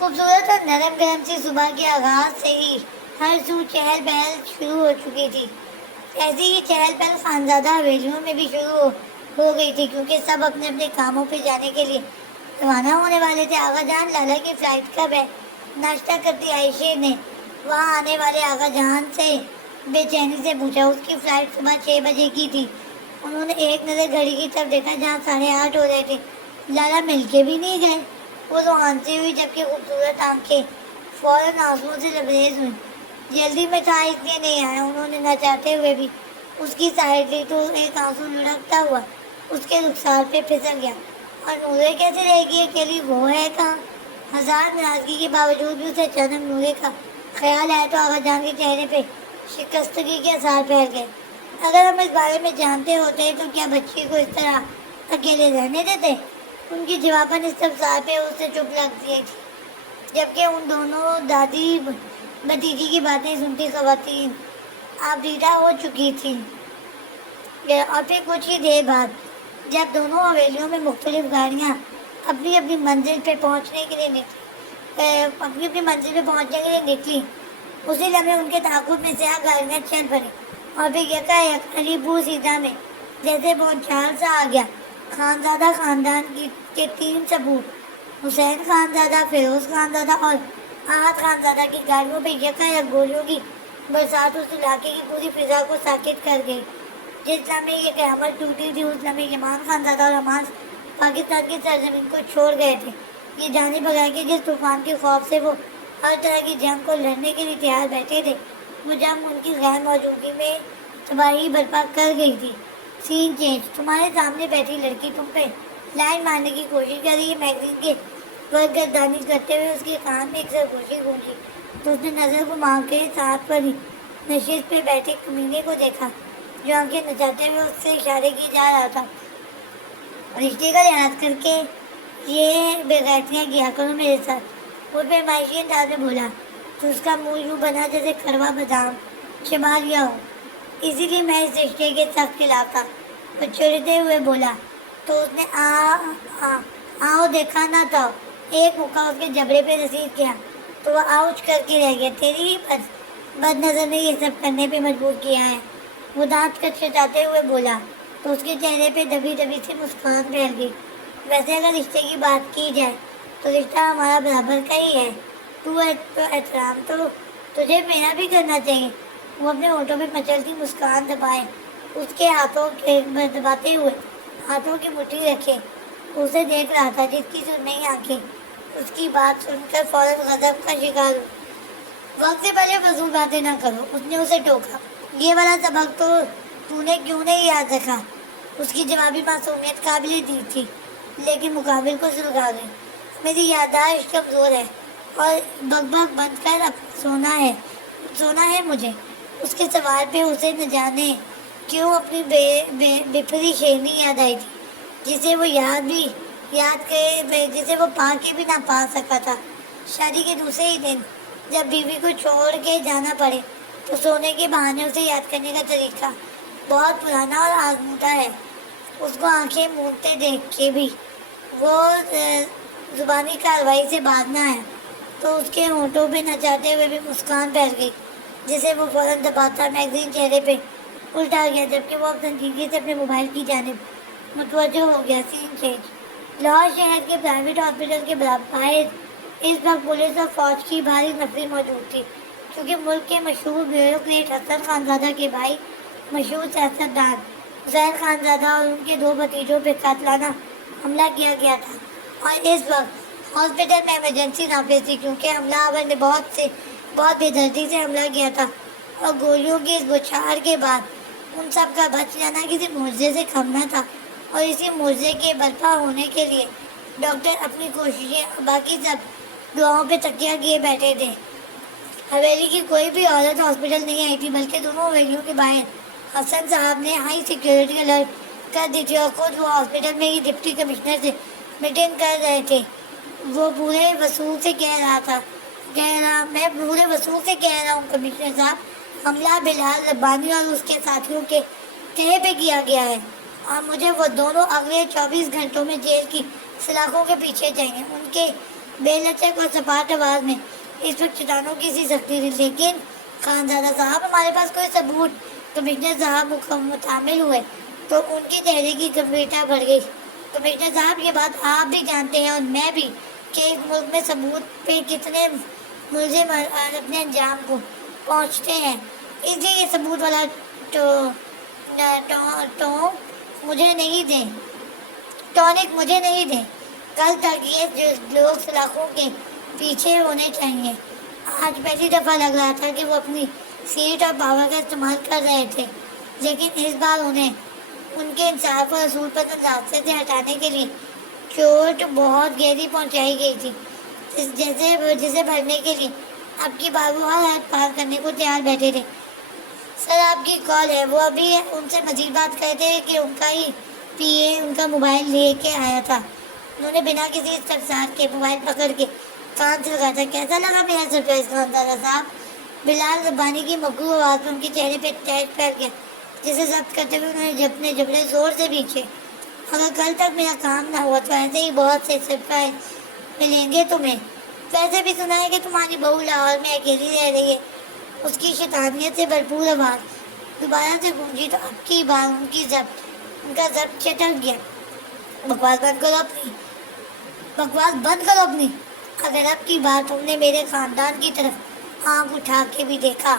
خوبصورت اور نرم گرم سی صبح کے آغاز سے ہی ہر سو چہل پہل شروع ہو چکی تھی۔ ایسی ہی چہل پہل خانزادہ حویلیوں میں بھی شروع ہو گئی تھی، کیونکہ سب اپنے اپنے کاموں پہ جانے کے لیے روانہ ہونے والے تھے۔ آغا جان لالا کی فلائٹ کب ہے؟ ناشتہ کرتی عائشہ نے وہاں آنے والے آغا جان سے بے چینی سے پوچھا۔ اس کی فلائٹ صبح 6 بجے کی تھی۔ انہوں نے ایک نظر گھڑی کی طرف دیکھا جہاں 8:30 ہو رہے تھے۔ لالا مل کے بھی نہیں گئے۔ وہ تو ہنسی ہوئی، جبکہ خوبصورت آنکھیں فوراً آنسوؤں سے لبریز ہوئیں۔ جلدی میں تھا اس لیے نہیں آیا، انہوں نے نہ چاہتے ہوئے بھی اس کی سائڈ لی تو ایک آنسو لڑکتا ہوا اس کے رخسار پہ پھسل گیا۔ اور نورے کیسے رہے گی اکیلی؟ وہ ہے کہاں؟ ہزار ناراضگی کے باوجود بھی اسے اچانک نورے کا خیال آیا تو آغا جان کے چہرے پہ شکستگی کے آثار پھیل گئے۔ اگر ہم اس بارے میں جانتے ہوتے تو کیا بچی کو اس طرح اکیلے رہنے دیتے؟ ان کی جواباً استفسار پہ اسے چپ لگ گئی تھی، جبکہ ان دونوں دادی بھتیجی کی باتیں سنتی خواتین آبدیدہ ہو چکی تھیں۔ اور پھر کچھ ہی دیر بعد جب دونوں حویلیوں میں مختلف گاڑیاں اپنی اپنی منزل پہ پہنچنے کے لیے نکلی، اسی لمحے ان کے تعاقب میں سیاہ گاڑیاں چل پڑی اور پھر یکایک علی پور سیدھا میں جیسے بھونچال سا آ گیا۔ خانزادہ خاندان کے 3 سپوت حسین خانزادہ، فیروز خانزادہ اور احد خانزادہ کی گاڑیوں پہ یکایک گولیوں کی برسات اس علاقے کی پوری فضا کو ساکت کر گئی۔ جس لمحے یہ قیامت ٹوٹی تھی، اس لمحے یمان خانزادہ اور حماس پاکستان کی سرزمین کو چھوڑ گئے تھے۔ یہ جانے بغیر کہ جس طوفان کے خوف سے وہ ہر طرح کی جنگ کو لڑنے کے لیے تیار بیٹھے تھے، وہ جنگ ان کی غیر موجودگی میں تباہی برپا کر گئی تھی۔ سین چینج، تمہارے سامنے بیٹھی لڑکی تم پہ لائن مارنے کی کوشش کر رہی ہے۔ میگزین کے ورق گردانی کرتے ہوئے اس کے کان میں ایک سرگوشی گونجی تو اس نے نظر گھما کے ساتھ پر نشست پہ بیٹھے کمینے کو دیکھا جو آنکھیں نچاتے ہوئے اس سے اشارے کیے جا رہا تھا۔ رشتے کا لحاظ کر کے یہ بےغیرتیاں کیا کرو میرے ساتھ، وہ پیمائشی انداز میں بولا تو اس کا منہ یوں بنا جیسے کڑوا بادام چبا لیا ہو۔ اسی لیے میں اس رشتے کے سخت خلاف تھا، وہ چڑھتے ہوئے بولا تو اس نے آؤ دیکھا نہ تھا۔ ایک مکہ اس کے جبڑے پہ رسید کیا تو وہ آؤچ کر کے رہ گیا۔ تیری ہی بد نظر نے یہ سب کرنے پہ مجبور کیا ہے، وہ دانت کچکچاتے ہوئے بولا تو اس کے چہرے پہ دبی دبی سی مسکان پھیل گئی۔ ویسے اگر رشتے کی بات کی جائے تو رشتہ ہمارا برابر کا ہی ہے، تو احترام تو تجھے میرا بھی کرنا چاہیے۔ وہ اپنے ہونٹوں پہ مچلتی مسکان دبائے اس کے دباتے ہوئے ہاتھوں کی مٹھی رکھے اسے دیکھ رہا تھا، جس کی سرمئی آنکھیں اس کی بات سن کر فوراً غضب کا شکار ہوئی۔ وقت سے پہلے فضول باتیں نہ کرو، اس نے اسے ٹوکا۔ یہ والا سبق تو نے کیوں نہیں یاد رکھا؟ اس کی جوابی معصومیت قابل دید تھی، لیکن مقابل کو سلگا گئی۔ میری یادداشت کمزور ہے اور بک بک بند کر اب سونا ہے مجھے۔ اس کے سوال پہ اسے نہ جانے کیوں اپنی بپری شیرنی یاد آئی تھی، جسے وہ پا کے بھی نہ پا سکا تھا۔ شادی کے دوسرے ہی دن جب بیوی کو چھوڑ کے جانا پڑے تو سونے کے بہانے اسے یاد کرنے کا طریقہ بہت پرانا اور آزمودہ ہے۔ اس کو آنکھیں موڑتے دیکھ کے بھی وہ زبانی کارروائی سے باز نہ آیا تو اس کے ہونٹوں پہ نہ چاہتے ہوئے بھی مسکان پھیل گئی، جسے وہ فوراً دباتا میگزین چہرے پہ الٹا گیا، جبکہ وہ اب سنجیدگی سے اپنے موبائل کی جانب متوجہ ہو گیا۔ سین چینج، لاہور شہر کے پرائیویٹ ہاسپٹل کے باہر اس وقت پولیس اور فوج کی بھاری نفری موجود تھی، کیونکہ ملک کے مشہور بیوروکریٹ حسن خانزادہ کے بھائی مشہور سیاستدان حسین خانزادہ اور ان کے 2 بھتیجوں پہ قاتلانہ حملہ کیا گیا تھا، اور اس وقت ہاسپٹل میں ایمرجنسی نافذ تھی، کیونکہ حملہ آور نے بہت بے دردی سے حملہ کیا تھا، اور گولیوں کی اس بچھاڑ کے بعد ان سب کا بچ جانا کسی معجزے سے کم نہ تھا، اور اسی معجزے کے برپا ہونے کے لیے ڈاکٹر اپنی کوششیں باقی سب دعاؤں پہ تکیہ کیے بیٹھے تھے۔ حویلی کی کوئی بھی عورت ہاسپٹل نہیں آئی تھی، بلکہ دونوں حویلیوں کے باہر حسن صاحب نے ہائی سیکیورٹی الرٹ کر دی تھی، اور خود وہ ہاسپٹل میں ہی ڈپٹی کمشنر سے میٹنگ کر رہے تھے۔ وہ پورے وصول سے کہہ رہا ہوں کمشنر صاحب، حملہ بلال ربانی اور اس کے ساتھیوں کے کہے پہ کیا گیا ہے، اور مجھے وہ دونوں اگلے 24 گھنٹوں میں جیل کی سلاخوں کے پیچھے چاہیے۔ ان کے بے لچک اور سپاٹ آواز میں اس وقت چٹانوں کی سی سکتی تھی. لیکن خانزادہ صاحب ہمارے پاس کوئی ثبوت. کمشنر صاحب متعامل ہوئے تو ان کی چہرے کی کمپیٹا بڑھ گئی. کمشنر صاحب یہ بات آپ بھی جانتے ہیں اور میں بھی کہ ایک ملک میں ثبوت پہ کتنے ملزم اپنے انجام کو پہنچتے ہیں. اس لیے یہ ثبوت والا مجھے نہیں دیں ٹونک مجھے نہیں دیں. کل تک یہ لوگ سلاخوں کے پیچھے ہونے چاہیے. آج پہلی دفعہ لگ رہا تھا کہ وہ اپنی سیٹ اور پاور کا استعمال کر رہے تھے. لیکن اس بار انہیں ان کے انصاف اور اصول پسند راستے سے ہٹانے کے لیے چوٹ بہت گہری پہنچائی گئی تھی. جسے بھرنے کے لیے اب کی بار وہ ہر حد پار کرنے کو تیار بیٹھے تھے. سر آپ کی کال ہے. وہ ابھی ان سے مزید بات کرتے ہیں کہ ان کا ہی پی اے ان کا موبائل لے کے آیا تھا. انہوں نے بنا کسی استفسار کے موبائل پکڑ کے کان سے لگایا تھا. کیسا لگا میرا سرپرائز خانزادہ صاحب؟ بلال زبانی کی مغرور آواز میں ان کے چہرے پہ ٹیچ پھیل گیا جسے ضبط کرتے ہوئے انہوں نے اپنے جبڑے زور سے پیچھے. اگر کل تک میرا کام نہ ہوا تو ایسے ہی بہت سے سرپرائز ملیں گے تمہیں. ویسے بھی سنا ہے کہ تمہاری بہو لاہور میں اکیلی رہ رہی ہے. اس کی شیطانیت سے بھرپور آواز دوبارہ سے گونجی تو اب کی بار ان کا ضبط چٹک گیا. بکواس بند کرو اپنی. اگر اب کی بار تم نے میرے خاندان کی طرف آنکھ اٹھا کے بھی دیکھا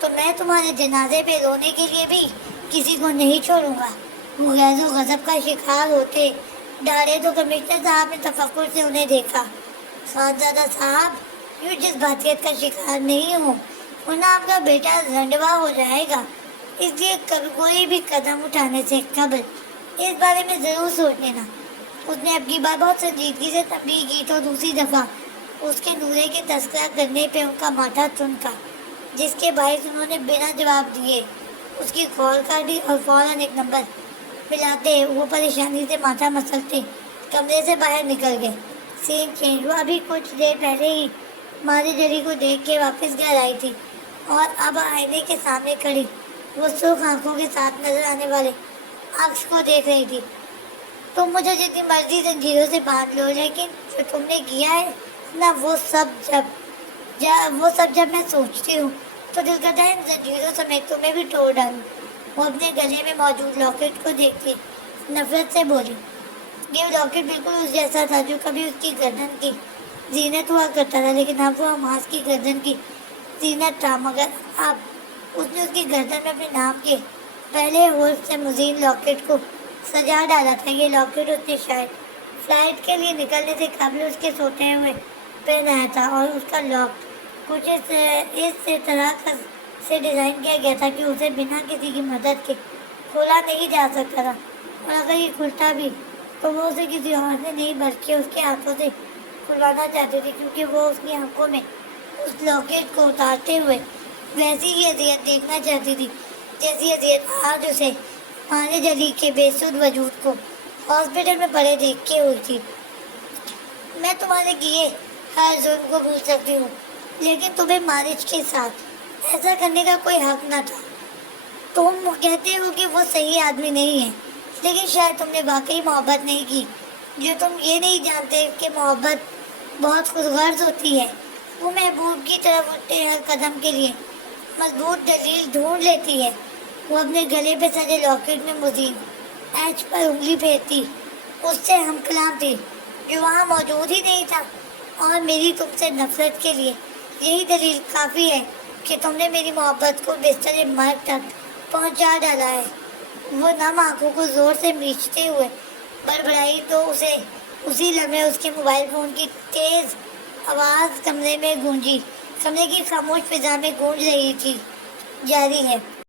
تو میں تمہارے جنازے پہ رونے کے لیے بھی کسی کو نہیں چھوڑوں گا. وہ غیظ و غضب کا شکار ہوتے ڈالے تو کمشنر صاحب نے تفکر سے انہیں دیکھا. خانزادہ صاحب یوں جذباتیت کا شکار نہیں ہوں ورنہ آپ کا بیٹا رنڈوا ہو جائے گا. اس لیے کوئی بھی قدم اٹھانے سے قبل اس بارے میں ضرور سوچ لینا. اس نے اب کی بار بہت سنجیدگی سے تنبیہ کی تو دوسری دفعہ اس کے نورے کے تذکرہ کرنے پہ ان کا ماتھا چمکا جس کے باعث انہوں نے بنا جواب دیے اس کی کال کاٹی اور فوراً ایک نمبر ملاتے وہ پریشانی سے ماتھا مسلتے کمرے سے باہر نکل گئے. سین چینج ہوا. ابھی کچھ دیر پہلے ہی ماری جلی کو دیکھ کے واپس گھر آئی تھی اور اب آئینے کے سامنے کھڑی وہ سرخ آنکھوں کے ساتھ نظر آنے والے عکس کو دیکھ رہی تھی. تم مجھے جتنی مرضی زنجیروں سے باندھ لو لیکن جو تم نے کیا ہے نا وہ سب جب میں سوچتی ہوں تو دل کرتا ہے ان زنجیروں سمیت تمہیں بھی توڑ ڈالوں. وہ اپنے گلے میں موجود لاکٹ کو دیکھتی نفرت سے بولی. یہ لاکٹ بالکل اس جیسا تھا جو کبھی اس کی گردن کی زینت ہوا کرتا تھا لیکن اب وہ حماس کی گردن کی زینت تھا. مگر اب اس نے اس کی گردن میں اپنے نام کے پہلے حرف سے مزین لاکٹ کو سجا ڈالا تھا. یہ لاکٹ اس نے شاید فلائٹ کے لیے نکلنے سے قبل اس کے سوتے ہوئے پہنایا تھا اور اس کا لاک کچھ اس طرح سے ڈیزائن کیا گیا تھا کہ اسے بنا کسی کی مدد کے کھولا نہیں جا سکتا تھا. اور اگر یہ کھلتا بھی تو وہ اسے کسی اور سے نہیں بلکہ اس کے ہاتھوں سے کھلوانا چاہتی تھی کیونکہ وہ اس کی آنکھوں میں اس لاکٹ کو اتارتے ہوئے ویسی ہی اذیت دیکھنا چاہتی تھی جیسی اذیت آج اسے مانے جلی کے بے سود وجود کو ہاسپٹل میں پڑے دیکھ کے ہوئی تھی. میں تمہارے کیے ہر ظلم کو بھول سکتی ہوں لیکن تمہیں مارج کے ساتھ ایسا کرنے کا کوئی حق نہ تھا. تم کہتے ہو کہ وہ صحیح آدمی نہیں ہے لیکن شاید تم نے واقعی محبت نہیں کی. جو تم یہ نہیں جانتے کہ محبت بہت خود غرض ہوتی ہے. وہ محبوب کی طرف اٹھتے ہر قدم کے لیے مضبوط دلیل ڈھونڈ لیتی ہے. وہ اپنے گلے پہ سجے لاکٹ میں مزید ایچ پر انگلی پھیرتی اس سے ہم کلام تھی جو وہاں موجود ہی نہیں تھا. اور میری تم سے نفرت کے لیے یہی دلیل کافی ہے کہ تم نے میری محبت کو بستر مرگ تک پہنچا ڈالا ہے. وہ نم آنکھوں کو زور سے میچتے ہوئے بڑبڑائی تو اسے اسی لمحے اس کے موبائل فون کی تیز آواز کمرے میں گونجی. کمرے کی خاموش فضا میں گونج رہی تھی. جاری ہے.